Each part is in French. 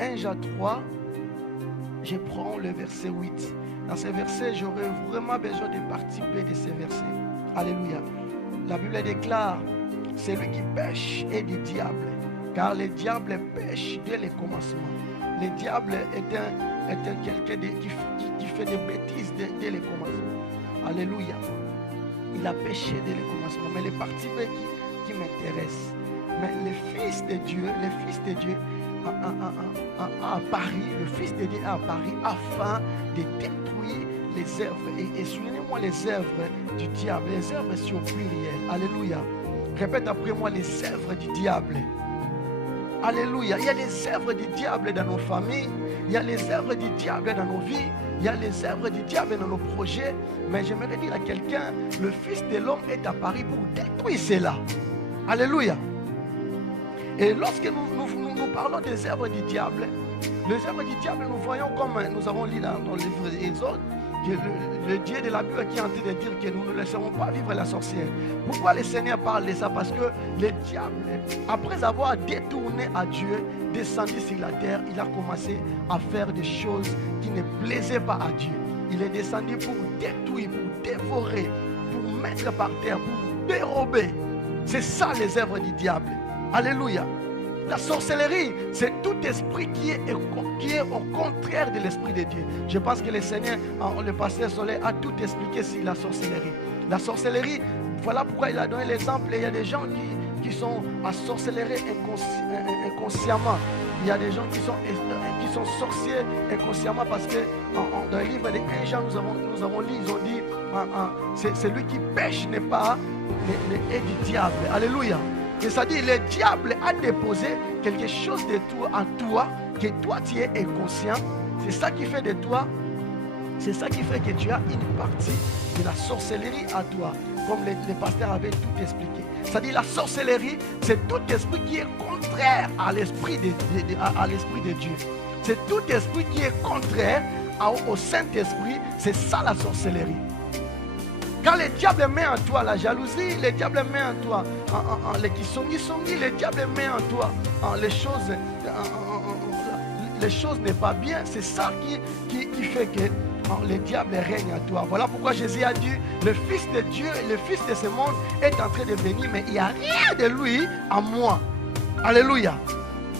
1 Jean 3, je prends le verset 8. Dans ce verset, j'aurais vraiment besoin de participer de ces versets. Alléluia. La Bible déclare, celui qui pêche est du diable, car le diable pêche dès le commencement. Le diable est quelqu'un qui fait des bêtises dès le commencement. Alléluia. Il a péché dès le commencement. Mais les parties qui m'intéressent. Mais le Fils de Dieu a apparu, le Fils de Dieu a apparu afin de détruire les œuvres. Et souvenez-moi les œuvres du diable, les œuvres sur pluriel. Alléluia. Répète après moi, les œuvres du diable. Alléluia. Il y a les œuvres du diable dans nos familles. Il y a les œuvres du diable dans nos vies. Il y a les œuvres du diable dans nos projets. Mais j'aimerais dire à quelqu'un, le Fils de l'homme est apparu pour détruire cela. Alléluia. Et lorsque nous parlons des œuvres du diable, les œuvres du diable, nous voyons comme nous avons lu dans le livre d'Exode, que le Dieu de la Bible qui est en train de dire que nous ne laisserons pas vivre la sorcière. Pourquoi le Seigneur parle de ça? Parce que le diable, après avoir détourné à Dieu, descendu sur la terre, il a commencé à faire des choses qui ne plaisaient pas à Dieu. Il est descendu pour détruire, pour dévorer, pour mettre par terre, pour dérober. C'est ça les œuvres du diable. Alléluia. La sorcellerie, c'est tout esprit qui est au contraire de l'esprit de Dieu. Je pense que le Seigneur, le pasteur Soleil, a tout expliqué sur la sorcellerie. La sorcellerie, voilà pourquoi il a donné l'exemple. Il y a des gens qui sont à sorcellerie inconsciemment. Il y a des gens qui sont sorciers inconsciemment parce que dans le livre des 1 Jean, nous avons lu, ils ont dit, celui qui pêche n'est du diable. Alléluia. Et ça dit, le diable a déposé quelque chose de toi en toi, que toi tu es inconscient. C'est ça qui fait de toi, c'est ça qui fait que tu as une partie de la sorcellerie à toi, comme les pasteurs avaient tout expliqué. Ça dit, la sorcellerie, c'est tout esprit qui est contraire à l'esprit de Dieu. C'est tout esprit qui est contraire au Saint-Esprit. C'est ça la sorcellerie. Quand le diable met en toi la jalousie, le diable met en toi les kisongi, le diable met en toi les choses n'est pas bien. C'est ça qui fait que le diable règne en toi. Voilà pourquoi Jésus a dit, le Fils de Dieu, le Fils de ce monde est en train de venir, mais il n'y a rien de lui en moi. Alléluia.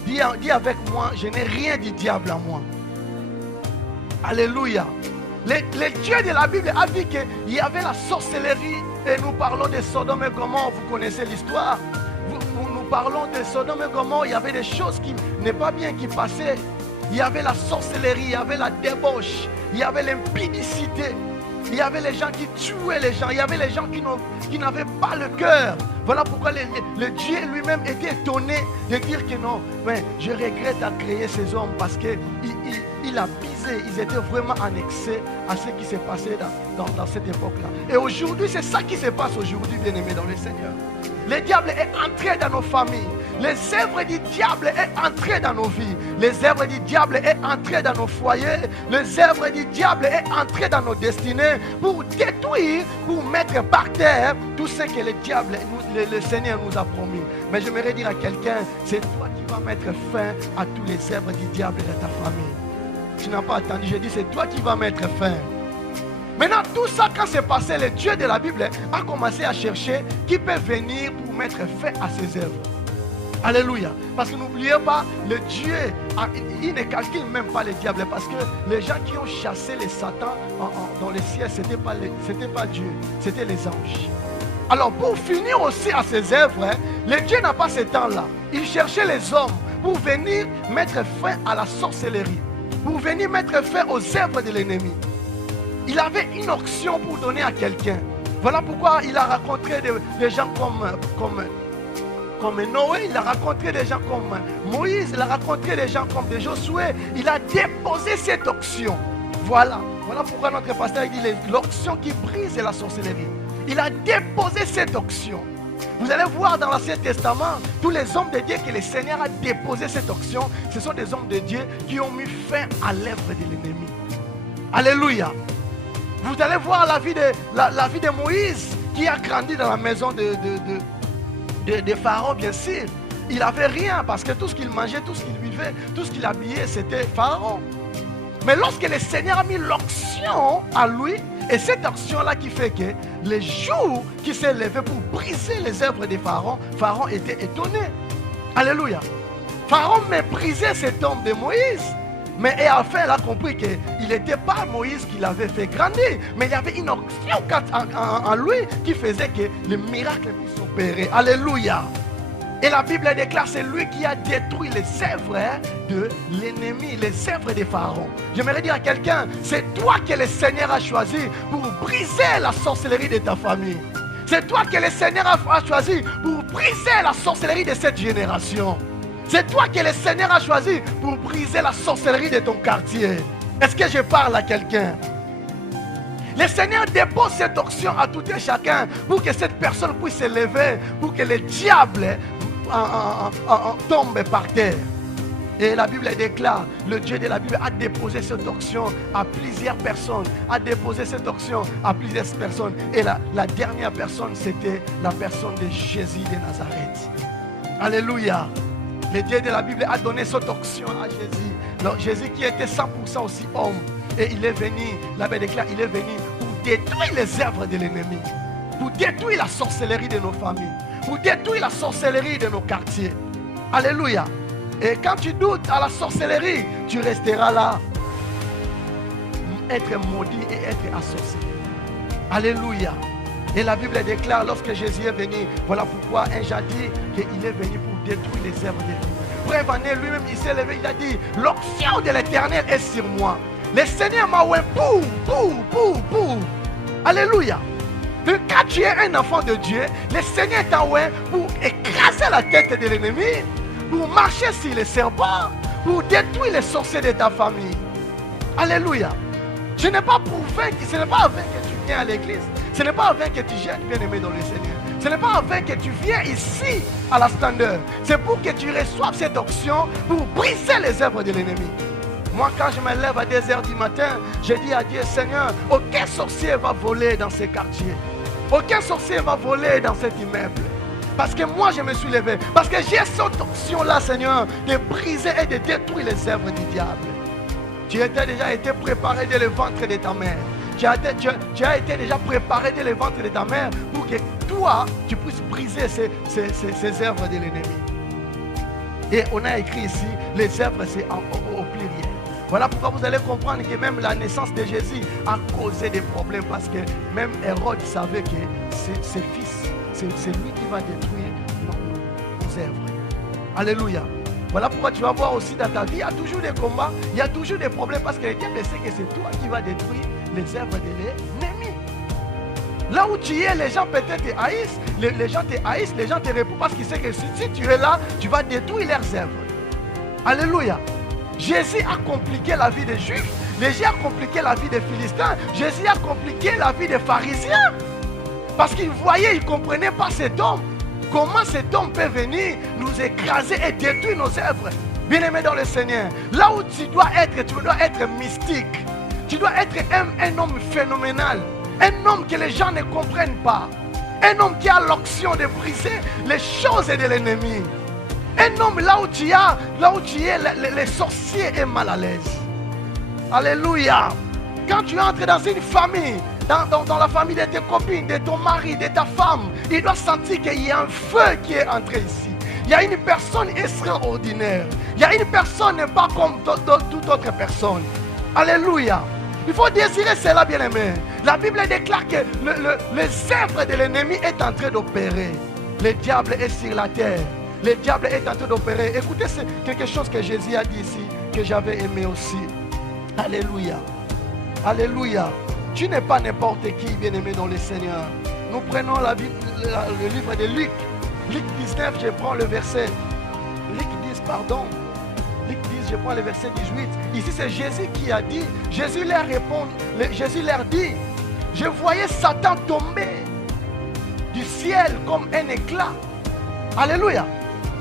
Dis avec moi, je n'ai rien du diable en moi. Alléluia. Le Dieu de la Bible a dit qu'il y avait la sorcellerie. Et nous parlons de Sodome et Gomorrhe. Vous connaissez l'histoire. Nous parlons de Sodome et Gomorrhe. Il y avait des choses qui n'est pas bien qui passaient. Il y avait la sorcellerie, il y avait la débauche, il y avait l'impudicité. Il y avait les gens qui tuaient les gens. Il y avait les gens qui n'avaient pas le cœur. Voilà pourquoi le Dieu lui-même était étonné de dire que non, mais je regrette à créer ces hommes parce qu'il a pisé. Ils étaient vraiment annexés à ce qui s'est passé dans cette époque-là. Et aujourd'hui, c'est ça qui se passe aujourd'hui, bien-aimés dans le Seigneur. Le diable est entré dans nos familles. Les œuvres du diable est entré dans nos vies. Les œuvres du diable est entré dans nos foyers. Les œuvres du diable est entré dans nos destinées pour détruire, pour mettre par terre tout ce que le diable, le Seigneur nous a promis. Mais j'aimerais dire à quelqu'un, c'est toi qui vas mettre fin à tous les œuvres du diable dans ta famille. Tu n'as pas attendu, je dis c'est toi qui vas mettre fin. Maintenant, tout ça, quand c'est passé, le Dieu de la Bible a commencé à chercher qui peut venir pour mettre fin à ses œuvres. Alléluia. Parce que n'oubliez pas, le Dieu, il ne calcule même pas le diable. Parce que les gens qui ont chassé les satans dans le ciel, ce n'était pas Dieu, c'était les anges. Alors pour finir aussi à ses œuvres, le Dieu n'a pas ce temps-là. Il cherchait les hommes pour venir mettre fin à la sorcellerie. Pour venir mettre fin aux œuvres de l'ennemi. Il avait une option pour donner à quelqu'un. Voilà pourquoi il a rencontré des gens comme Noé, il a rencontré des gens comme Moïse, il a rencontré des gens comme Josué. Il a déposé cette option. Voilà pourquoi notre pasteur dit l'option qui brise la sorcellerie. Il a déposé cette option. Vous allez voir dans l'Ancien Testament, tous les hommes de Dieu que le Seigneur a déposé cette option, ce sont des hommes de Dieu qui ont mis fin à l'œuvre de l'ennemi. Alléluia. Vous allez voir la vie de Moïse qui a grandi dans la maison de Pharaon, bien sûr. il n'avait rien parce que tout ce qu'il mangeait, tout ce qu'il vivait, tout ce qu'il habillait, c'était Pharaon. Mais lorsque le Seigneur a mis l'onction à lui, et cette onction-là qui fait que les jours qui s'est levé pour briser les œuvres de Pharaon, Pharaon était étonné. Alléluia. Pharaon méprisait cet homme de Moïse. Mais et enfin, il a compris qu'il n'était pas Moïse qui l'avait fait grandir. Mais il y avait une onction en lui qui faisait que les miracles puissent s'opérer. Alléluia. Et la Bible déclare, c'est lui qui a détruit les œuvres de l'ennemi, les œuvres de Pharaon. J'aimerais dire à quelqu'un, c'est toi que le Seigneur a choisi pour briser la sorcellerie de ta famille. C'est toi que le Seigneur a choisi pour briser la sorcellerie de cette génération. C'est toi que le Seigneur a choisi pour briser la sorcellerie de ton quartier. Est-ce que je parle à quelqu'un? Le Seigneur dépose cette onction à tout et chacun pour que cette personne puisse se lever, pour que le diable tombe par terre. Et la Bible déclare, le Dieu de la Bible a déposé cette onction à plusieurs personnes, a déposé cette onction à plusieurs personnes. Et la dernière personne, c'était la personne de Jésus de Nazareth. Alléluia. Le Dieu de la Bible a donné cette onction à Jésus. Donc, Jésus qui était 100% aussi homme. Et il est venu, la Bible déclare, il est venu pour détruire les œuvres de l'ennemi. Pour détruire la sorcellerie de nos familles. Pour détruire la sorcellerie de nos quartiers. Alléluia. Et quand tu doutes à la sorcellerie, tu resteras là. Être maudit et être assorcelé. Alléluia. Et la Bible déclare, lorsque Jésus est venu, voilà pourquoi un jadis qu'il est venu pour détruire les œuvres de l'ennemi. Prévenez lui-même, il s'est levé, il a dit, l'onction de l'Éternel est sur moi. Le Seigneur m'a oué pour. Alléluia. Donc, quand tu es un enfant de Dieu, le Seigneur t'a oué pour écraser la tête de l'ennemi, pour marcher sur les serpents, pour détruire les sorciers de ta famille. Alléluia. Ce n'est pas pour vain, ce n'est pas avec que tu viens à l'église. Ce n'est pas avec que tu jettes, bien-aimé dans le Seigneur. Ce n'est pas avec que tu viens ici à la standard. C'est pour que tu reçoives cette onction pour briser les œuvres de l'ennemi. Moi, quand je me lève à 2h du matin, je dis à Dieu, Seigneur, aucun sorcier va voler dans ces quartiers. Aucun sorcier va voler dans cet immeuble. Parce que moi, je me suis levé. Parce que j'ai cette onction-là, Seigneur, de briser et de détruire les œuvres du diable. Tu as déjà été préparé dès le ventre de ta mère. Tu as été déjà préparé dès le ventre de ta mère pour que toi, tu puisses briser ces œuvres de l'ennemi. Et on a écrit ici, les œuvres, c'est au pluriel. Voilà pourquoi vous allez comprendre que même la naissance de Jésus a causé des problèmes. Parce que même Hérode savait que ses fils, c'est lui qui va détruire nos œuvres. Alléluia. Voilà pourquoi tu vas voir aussi dans ta vie, il y a toujours des combats, il y a toujours des problèmes. Parce que le diable sait que c'est toi qui vas détruire les œuvres de l'ennemi. Là où tu es, les gens peut-être te haïssent. Les gens te haïssent, les gens te répondent parce qu'ils savent que si tu es là, tu vas détruire leurs œuvres. Alléluia. Jésus a compliqué la vie des Juifs. Jésus a compliqué la vie des Philistins. Jésus a compliqué la vie des pharisiens. Parce qu'ils voyaient, ils ne comprenaient pas cet homme. Comment cet homme peut venir nous écraser et détruire nos œuvres. Bien-aimé dans le Seigneur, là où tu dois être mystique. Tu dois être un homme phénoménal. Un homme que les gens ne comprennent pas. Un homme qui a l'onction de briser les choses de l'ennemi. Un homme là où tu es, les sorciers est mal à l'aise. Alléluia. Quand tu entres dans une famille, dans la famille de tes copines, de ton mari, de ta femme, il doit sentir qu'il y a un feu qui est entré ici. Il y a une personne extraordinaire. Il y a une personne pas comme toute autre personne. Alléluia. Il faut désirer cela, bien-aimé. La Bible déclare que les œuvres de l'ennemi est en train d'opérer. Le diable est sur la terre. Le diable est en train d'opérer. Écoutez, c'est quelque chose que Jésus a dit ici, que j'avais aimé aussi. Alléluia. Alléluia. Tu n'es pas n'importe qui, bien-aimé dans le Seigneur. Nous prenons le livre de Luc. Luc 19, je prends le verset. Luc 10, pardon. Luc 10, je prends le verset 18. Ici, c'est Jésus qui a dit. Jésus leur répond. Jésus leur dit. Je voyais Satan tomber du ciel comme un éclat. Alléluia.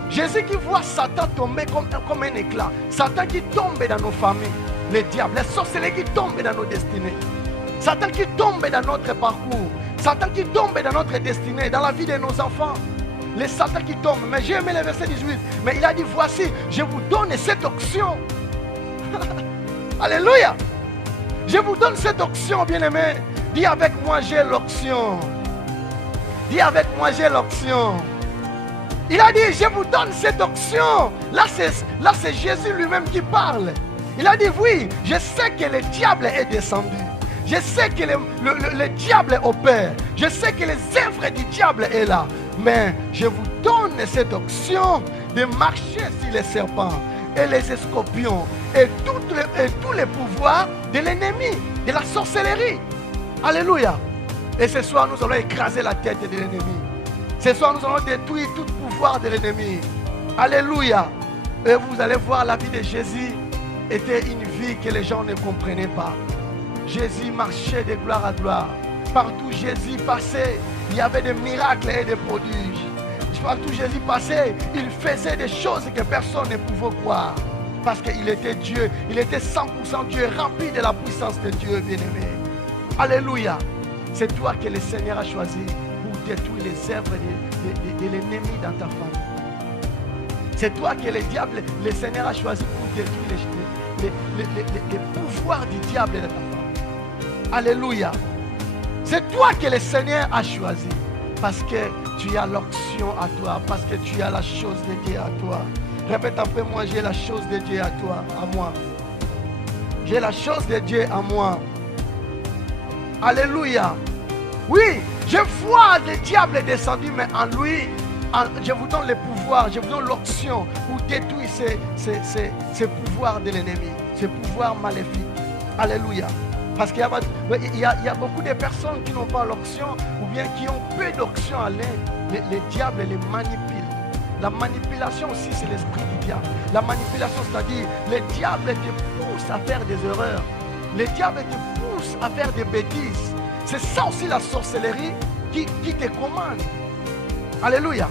Jésus qui voit Satan tomber comme un éclat. Satan qui tombe dans nos familles. Le diable, les sorcelleries qui tombent dans nos destinées. Satan qui tombe dans notre parcours. Satan qui tombe dans notre destinée, dans la vie de nos enfants. les Satan qui tombent. Mais j'ai aimé le verset 18. Mais il a dit, voici, je vous donne cette option. Alléluia. Je vous donne cette option, bien-aimé. Dis avec moi, j'ai l'option. Dis avec moi, j'ai l'option. Il a dit, je vous donne cette option. Là, c'est Jésus lui-même qui parle. Il a dit, oui, je sais que le diable est descendu. Je sais que le diable opère. Je sais que les œuvres du diable est là. Mais je vous donne cette option de marcher sur les serpents et les scorpions et tous les pouvoirs de l'ennemi, de la sorcellerie. Alléluia. Et ce soir, nous allons écraser la tête de l'ennemi. Ce soir, nous allons détruire tout pouvoir de l'ennemi. Alléluia. Et vous allez voir, la vie de Jésus était une vie que les gens ne comprenaient pas. Jésus marchait de gloire à gloire. Partout Jésus passait, il y avait des miracles et des prodiges. Partout Jésus passait, il faisait des choses que personne ne pouvait croire. Parce qu'il était Dieu, il était 100% Dieu, rempli de la puissance de Dieu, bien-aimé. Alléluia. C'est toi que le Seigneur a choisi pour détruire les œuvres de l'ennemi dans ta famille. C'est toi que le Seigneur a choisi pour détruire les pouvoirs du diable dans ta famille. Alléluia. C'est toi que le Seigneur a choisi. Parce que tu as l'option à toi. Parce que tu as la chose de Dieu à toi. Répète après moi, j'ai la chose de Dieu à toi, à moi. J'ai la chose de Dieu à moi. Alléluia. Oui, je vois le diable descendu, mais en lui, je vous donne le pouvoir, je vous donne l'option pour détruire ces pouvoirs de l'ennemi, ces pouvoirs maléfiques. Alléluia. Parce qu'il y a beaucoup de personnes qui n'ont pas l'option ou bien qui ont peu d'option à l'aide. Les diables les manipulent. La manipulation aussi, c'est l'esprit du diable. La manipulation, c'est-à-dire, le diable te pousse à faire des erreurs. Le diable te pousse à faire des bêtises. C'est ça aussi la sorcellerie qui te commande. Alléluia.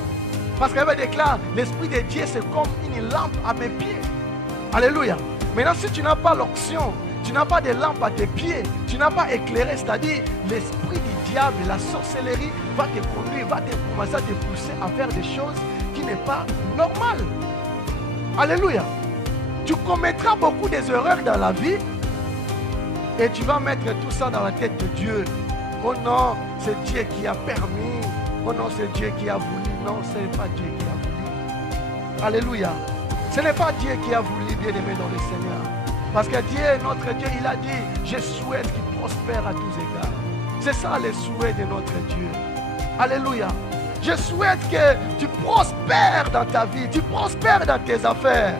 Parce qu'elle déclare, l'esprit de Dieu, c'est comme une lampe à mes pieds. Alléluia. Maintenant, si tu n'as pas l'option, tu n'as pas de lampe à tes pieds, tu n'as pas éclairé, c'est-à-dire l'esprit du diable, la sorcellerie va te conduire, va te commencer à te pousser à faire des choses qui n'est pas normales. Alléluia. Tu commettras beaucoup d'erreurs dans la vie et tu vas mettre tout ça dans la tête de Dieu. Oh non, c'est Dieu qui a permis. Oh non, c'est Dieu qui a voulu. Non, ce n'est pas Dieu qui a voulu. Alléluia. Ce n'est pas Dieu qui a voulu, bien-aimé dans le Seigneur. Parce que Dieu, notre Dieu, il a dit, je souhaite qu'il prospère à tous égards. C'est ça le souhait de notre Dieu. Alléluia. Je souhaite que tu prospères dans ta vie, tu prospères dans tes affaires.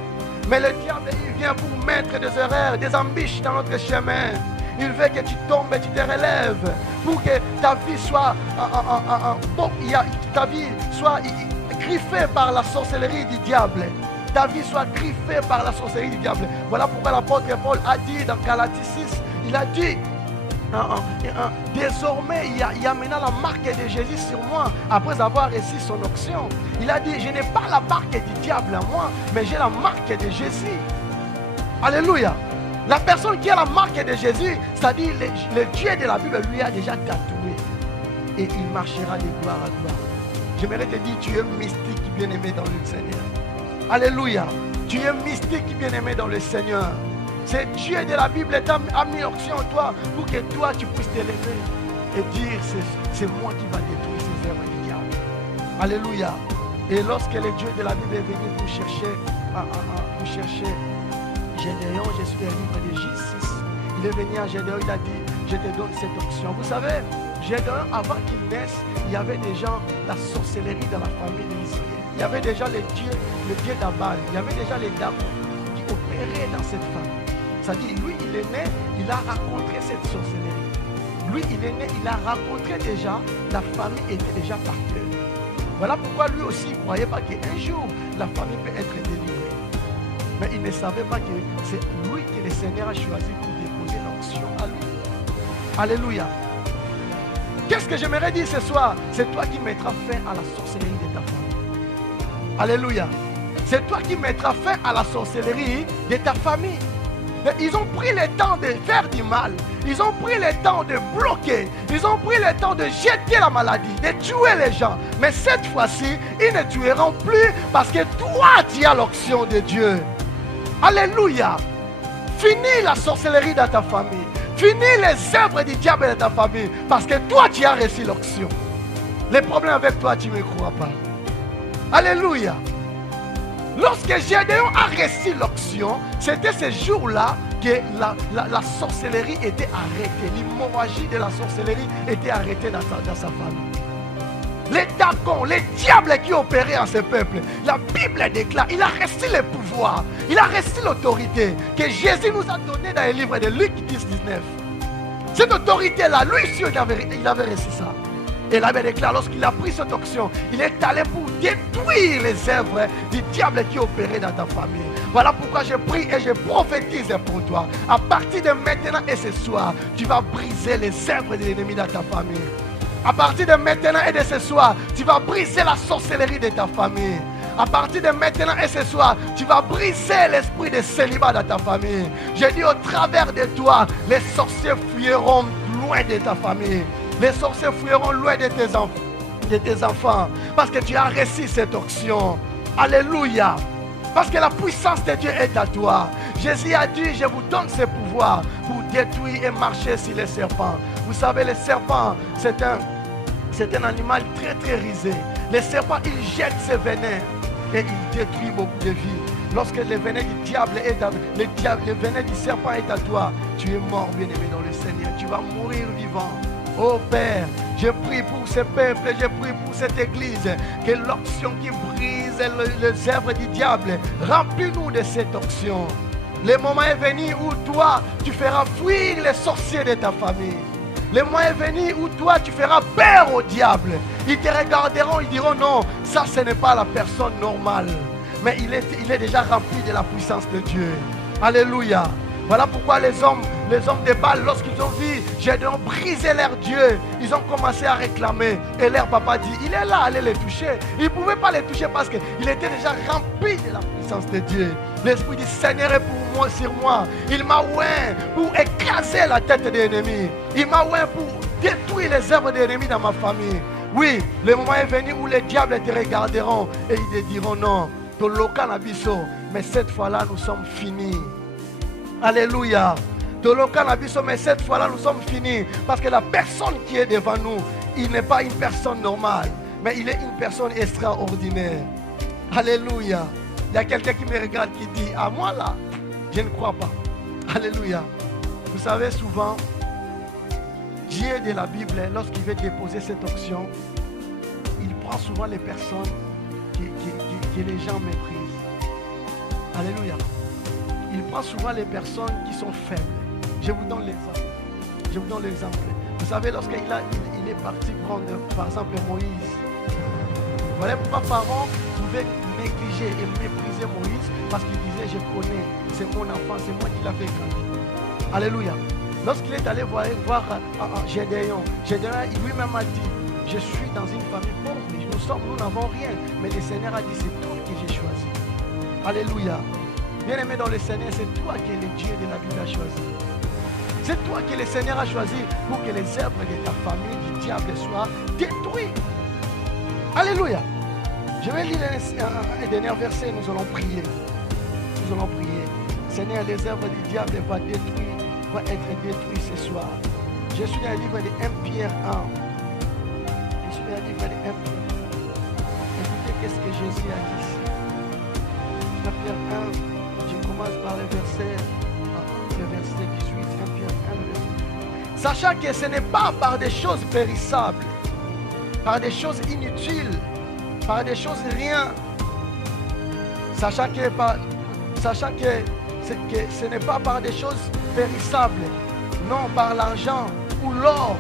Mais le diable, il vient pour mettre des erreurs, des embûches dans notre chemin. Il veut que tu tombes et tu te relèves. Pour que ta vie soit, griffée par la sorcellerie du diable. Ta vie soit griffée par la sorcellerie du diable. Voilà pourquoi l'apôtre Paul a dit dans Galatie 6, il a dit, désormais il y a maintenant la marque de Jésus sur moi, après avoir reçu son onction. Il a dit, je n'ai pas la marque du diable à moi, mais j'ai la marque de Jésus. Alléluia. La personne qui a la marque de Jésus, c'est-à-dire le Dieu de la Bible lui a déjà tatoué. Et il marchera de gloire à gloire. J'aimerais te dire, tu es mystique bien-aimé dans le Seigneur. Alléluia. Tu es mystique bien-aimé dans le Seigneur. C'est Dieu de la Bible qui a mis l'option en toi pour que toi tu puisses t'élever et dire, c'est moi qui va détruire ces œuvres du diable. Alléluia. Et lorsque le Dieu de la Bible est venu pour chercher Gédéon, je suis un livre de J6. Il est venu à Gédéon, il a dit, je te donne cette option. Vous savez, Gédéon, avant qu'il naisse, il y avait déjà la sorcellerie dans la famille d'Israël. Il y avait déjà le dieu d'Abal. Il y avait déjà les démons qui opéraient dans cette famille. C'est-à-dire, lui, il est né, il a rencontré cette sorcellerie. Lui, il est né, il a rencontré déjà, la famille était déjà par cœur. Voilà pourquoi lui aussi, il ne croyait pas qu'un jour, la famille peut être délivrée. Mais il ne savait pas que c'est lui que le Seigneur a choisi pour déposer l'onction à lui. Alléluia. Qu'est-ce que j'aimerais dire ce soir? C'est toi qui mettras fin à la sorcellerie de ta famille. Alléluia. C'est toi qui mettras fin à la sorcellerie de ta famille. Ils ont pris le temps de faire du mal. Ils ont pris le temps de bloquer. Ils ont pris le temps de jeter la maladie, de tuer les gens. Mais cette fois-ci, ils ne tueront plus parce que toi, tu as l'onction de Dieu. Alléluia. Finis la sorcellerie dans ta famille. Finis les œuvres du diable dans ta famille. Parce que toi, tu as reçu l'onction. Les problèmes avec toi, tu ne me crois pas. Alléluia. Lorsque Gédéon a reçu l'onction, c'était ce jour-là que la sorcellerie était arrêtée. L'hémorragie de la sorcellerie était arrêtée dans sa famille. Les dragons, les diables qui opéraient en ce peuple, la Bible déclare, il a reçu le pouvoir, il a reçu l'autorité que Jésus nous a donnée dans le livre de Luc 10, 19. Cette autorité-là, lui aussi, il avait reçu ça. Et la Bible déclare, lorsqu'il a pris cette onction, il est allé pour détruire les œuvres du diable qui opérait dans ta famille. Voilà pourquoi je prie et je prophétise pour toi. À partir de maintenant et ce soir, tu vas briser les œuvres de l'ennemi dans ta famille. À partir de maintenant et de ce soir, tu vas briser la sorcellerie de ta famille. À partir de maintenant et ce soir, tu vas briser l'esprit de célibat dans ta famille. Je dis au travers de toi, les sorciers fuiront loin de ta famille. Les sorciers fuiront loin de tes enfants. Parce que tu as reçu cette onction. Alléluia. Parce que la puissance de Dieu est à toi. Jésus a dit, je vous donne ce pouvoir pour détruire et marcher sur les serpents. Vous savez, les serpents, c'est un animal très très risé. Les serpents, ils jettent ses venins et ils détruisent beaucoup de vies. Lorsque le venin du diable est le venin du serpent est à toi, tu es mort, bien-aimé dans le Seigneur. Tu vas mourir vivant. Oh Père, je prie pour ce peuple, je prie pour cette église, que l'onction qui brise les œuvres du diable, remplis-nous de cette onction. Le moment est venu où toi, tu feras fuir les sorciers de ta famille. Le moment est venu où toi, tu feras peur au diable. Ils te regarderont, ils diront non, ça ce n'est pas la personne normale. Mais il est déjà rempli de la puissance de Dieu. Alléluia. Voilà pourquoi les hommes de Baal, lorsqu'ils ont vu Gédéon briser leur Dieu, ils ont commencé à réclamer. Et leur papa dit, il est là, allez les toucher. Ils ne pouvaient pas les toucher parce qu'il était déjà rempli de la puissance de Dieu. L'Esprit du Seigneur est pour moi, sur moi. Il m'a oint pour écraser la tête des ennemis. Il m'a oint pour détruire les œuvres des ennemis dans ma famille. Oui, le moment est venu où les diables te regarderont et ils te diront non, ton local abisso. Mais cette fois-là, nous sommes finis. Alléluia. Mais cette fois-là, nous sommes finis. Parce que la personne qui est devant nous, il n'est pas une personne normale, mais il est une personne extraordinaire. Alléluia. Il y a quelqu'un qui me regarde qui dit, ah moi là, je ne crois pas. Alléluia. Vous savez, souvent, Dieu de la Bible, lorsqu'il veut déposer cette onction, il prend souvent les personnes que les gens méprisent. Alléluia. Il prend souvent les personnes qui sont faibles. Je vous donne l'exemple. Vous savez, lorsqu'il est parti prendre, par exemple, Moïse. Voilà pourquoi Pharaon pouvait négliger et mépriser Moïse, parce qu'il disait, je connais, c'est mon enfant, c'est moi qui l'ai fait grandir. Alléluia. Lorsqu'il est allé voir Gédéon, lui-même a dit, je suis dans une famille pauvre, nous n'avons rien, mais le Seigneur a dit, c'est toi que j'ai choisi. Alléluia. Bien-aimé dans le Seigneur, c'est toi que le Dieu de la Bible a choisi. C'est toi que le Seigneur a choisi pour que les œuvres de ta famille, du diable, soient détruites. Alléluia. Je vais lire un dernier verset, nous allons prier. Nous allons prier. Seigneur, les œuvres du diable vont être détruites ce soir. Je suis dans le livre de 1 Pierre 1. Je suis dans le livre de 1 Pierre. Écoutez qu'est-ce que Jésus a dit ici. 1 Pierre 1. Je commence par le verset 18, 1 Pierre 1, le verset 18. Sachant que ce n'est pas par des choses périssables, par des choses inutiles, par des choses rien, sachant que ce n'est pas par des choses périssables, non par l'argent ou l'or.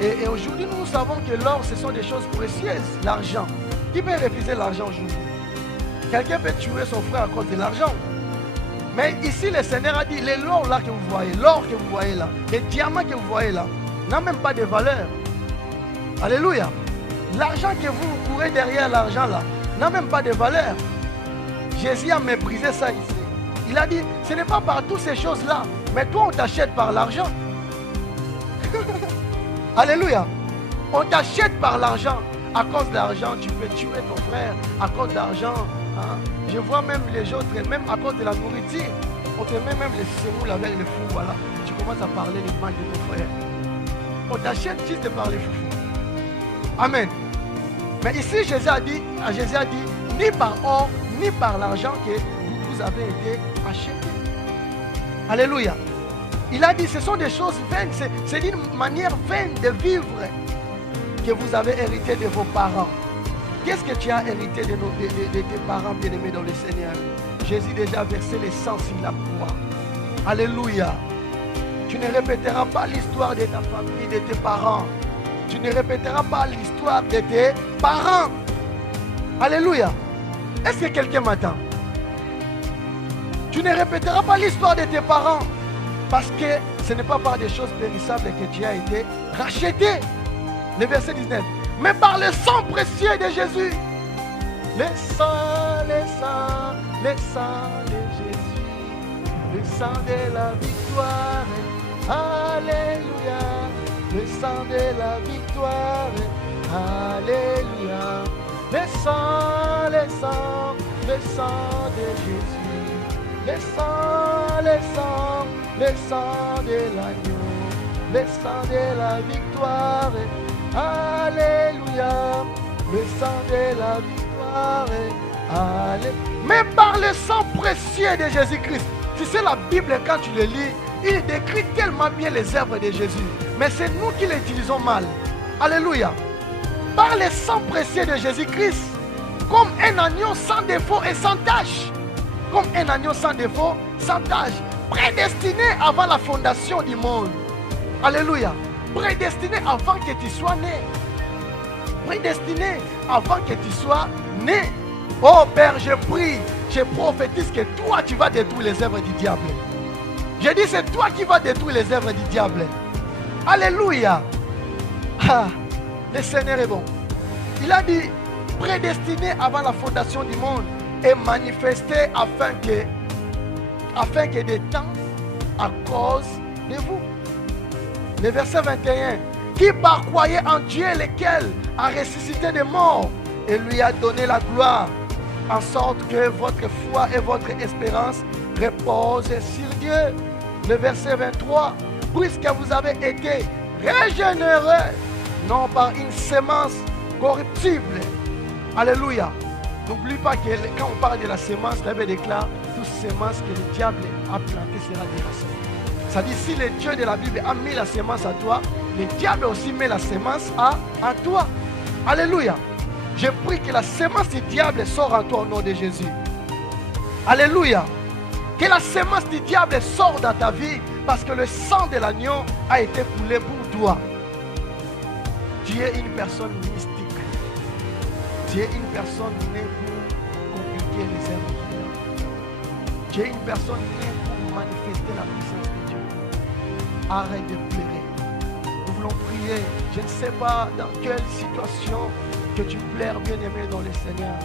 Et aujourd'hui, nous savons que l'or, ce sont des choses précieuses, l'argent. Qui peut refuser l'argent aujourd'hui? Quelqu'un peut tuer son frère à cause de l'argent. Mais ici, le Seigneur a dit, l'or là que vous voyez, l'or que vous voyez là, les diamants que vous voyez là, n'a même pas de valeur. Alléluia. L'argent que vous courez derrière l'argent là, n'a même pas de valeur. Jésus a méprisé ça ici. Il a dit, ce n'est pas par toutes ces choses-là, mais toi on t'achète par l'argent. Alléluia. On t'achète par l'argent. À cause de l'argent, tu peux tuer ton frère. À cause de l'argent, hein. Je vois même les autres, même à cause de la nourriture, on te met même les semoules avec les fous. Voilà. Tu commences à parler les mal de ton frère. On t'achète juste par les fous. Amen. Mais ici, Jésus a dit, ni par or, ni par l'argent que vous avez été achetés. Alléluia. Il a dit, ce sont des choses vaines. C'est une manière vaine de vivre que vous avez hérité de vos parents. Qu'est-ce que tu as hérité de tes parents bien-aimés dans le Seigneur? Jésus déjà versé le sang sur la croix. Alléluia. Tu ne répéteras pas l'histoire de ta famille, de tes parents. Tu ne répéteras pas l'histoire de tes parents. Alléluia. Est-ce que quelqu'un m'attend? Tu ne répéteras pas l'histoire de tes parents. Parce que ce n'est pas par des choses périssables que tu as été racheté. Le verset 19. Mais par le sang précieux de Jésus. Le sang de Jésus. Le sang de la victoire. Alléluia. Le sang de la victoire. Alléluia. Le sang de Jésus. Le sang de l'agneau. Le sang de la victoire. Alléluia. Le sang de la victoire. Alléluia. Mais par le sang précieux de Jésus-Christ. Tu sais, la Bible, quand tu le lis, il décrit tellement bien les œuvres de Jésus. Mais c'est nous qui l'utilisons mal. Alléluia. Par le sang précieux de Jésus-Christ. Comme un agneau sans défaut et sans tache. Comme un agneau sans défaut, sans tache. Prédestiné avant la fondation du monde. Alléluia. Prédestiné avant que tu sois né. Prédestiné avant que tu sois né. Oh Père, je prie, je prophétise que toi tu vas détruire les œuvres du diable. Je dis c'est toi qui vas détruire les œuvres du diable. Alléluia. Ah, le Seigneur est bon. Il a dit prédestiné avant la fondation du monde et manifesté afin que des temps à cause de vous. Le verset 21. Qui par croyait en Dieu lequel a ressuscité des morts et lui a donné la gloire, en sorte que votre foi et votre espérance reposent sur Dieu. Le verset 23. Puisque vous avez été régénérés, non par une sémence corruptible. Alléluia. N'oublie pas que quand on parle de la sémence, la Bible déclare toute sémence que le diable a plantée sera déracinée. Ça dit, si le Dieu de la Bible a mis la sémence à toi, le diable aussi met la sémence à toi. Alléluia. Je prie que la sémence du diable sorte en toi au nom de Jésus. Alléluia. Que la sémence du diable sorte dans ta vie parce que le sang de l'agneau a été coulé pour toi. Tu es une personne mystique. Tu es une personne née pour compliquer les œuvres de Dieu. Tu es une personne née pour manifester la puissance de Dieu. Arrête de pleurer. Nous voulons prier. Je ne sais pas dans quelle situation que tu pleures, bien-aimé dans le Seigneur.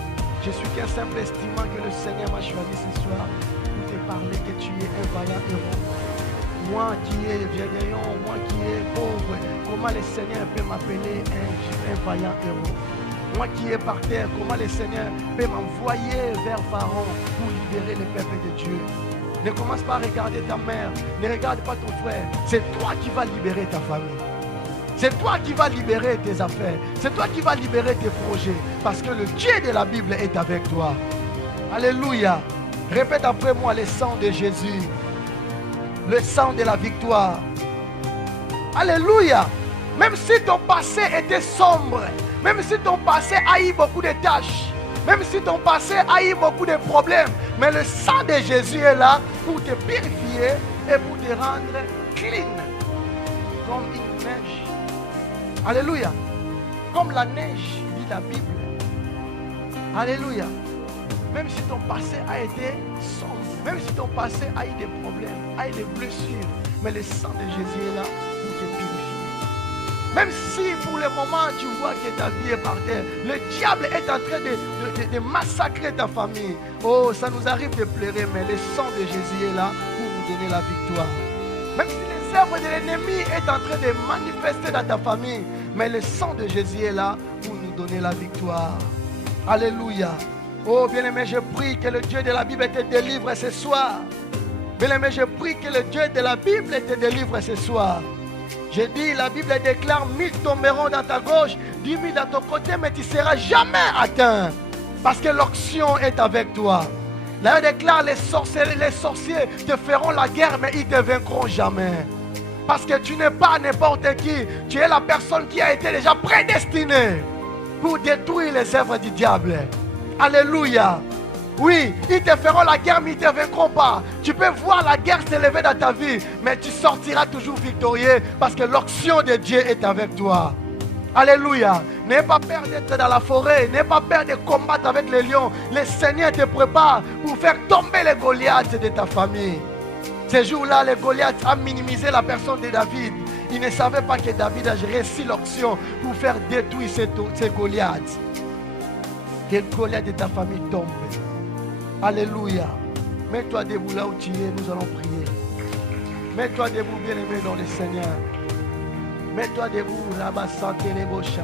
Je suis qu'un simple estimant que le Seigneur m'a choisi ce soir pour te parler que tu es un vaillant héros. Moi qui est vieillard, moi qui est pauvre, comment le Seigneur peut m'appeler un vaillant héros? Moi qui est par terre, comment le Seigneur peut m'envoyer vers Pharaon pour libérer le peuple de Dieu? Ne commence pas à regarder ta mère, ne regarde pas ton frère. C'est toi qui vas libérer ta famille. C'est toi qui vas libérer tes affaires. C'est toi qui vas libérer tes projets. Parce que le Dieu de la Bible est avec toi. Alléluia. Répète après moi le sang de Jésus. Le sang de la victoire. Alléluia. Même si ton passé était sombre, même si ton passé a eu beaucoup de tâches, même si ton passé a eu beaucoup de problèmes, mais le sang de Jésus est là pour te purifier et pour te rendre clean. Comme une neige. Alléluia. Comme la neige, dit la Bible. Alléluia. Même si ton passé a été sombre, même si ton passé a eu des problèmes, a eu des blessures, mais le sang de Jésus est là pour te purifier. Même si pour le moment tu vois que ta vie est par terre, le diable est en train de massacrer ta famille. Oh, ça nous arrive de pleurer, mais le sang de Jésus est là pour nous donner la victoire. Même si les œuvres de l'ennemi est en train de manifester dans ta famille, mais le sang de Jésus est là pour nous donner la victoire. Alléluia. Oh bien-aimé, je prie que le Dieu de la Bible te délivre ce soir. Bien-aimé, je prie que le Dieu de la Bible te délivre ce soir. Je dis, la Bible déclare 1000 tomberont dans ta gauche, 10 000 dans ton côté, mais tu ne seras jamais atteint. Parce que l'onction est avec toi. Là, elle déclare, les sorciers te feront la guerre, mais ils ne te vaincront jamais. Parce que tu n'es pas n'importe qui. Tu es la personne qui a été déjà prédestinée pour détruire les œuvres du diable. Alléluia. Oui, ils te feront la guerre, mais ils ne te vaincront pas. Tu peux voir la guerre s'élever dans ta vie, mais tu sortiras toujours victorieux parce que l'onction de Dieu est avec toi. Alléluia. N'aie pas peur d'être dans la forêt. N'aie pas peur de combattre avec les lions. Le Seigneur te prépare pour faire tomber les Goliaths de ta famille. Ce jour-là, les Goliaths ont minimisé la personne de David. Ils ne savaient pas que David a réussi l'onction pour faire détruire ces Goliaths. Que le Goliath de ta famille tombe. Alléluia. Mets-toi debout là où tu es, nous allons prier. Mets-toi debout, bien-aimé dans le Seigneur. Mets-toi debout, là-bas, santé les beaux chats.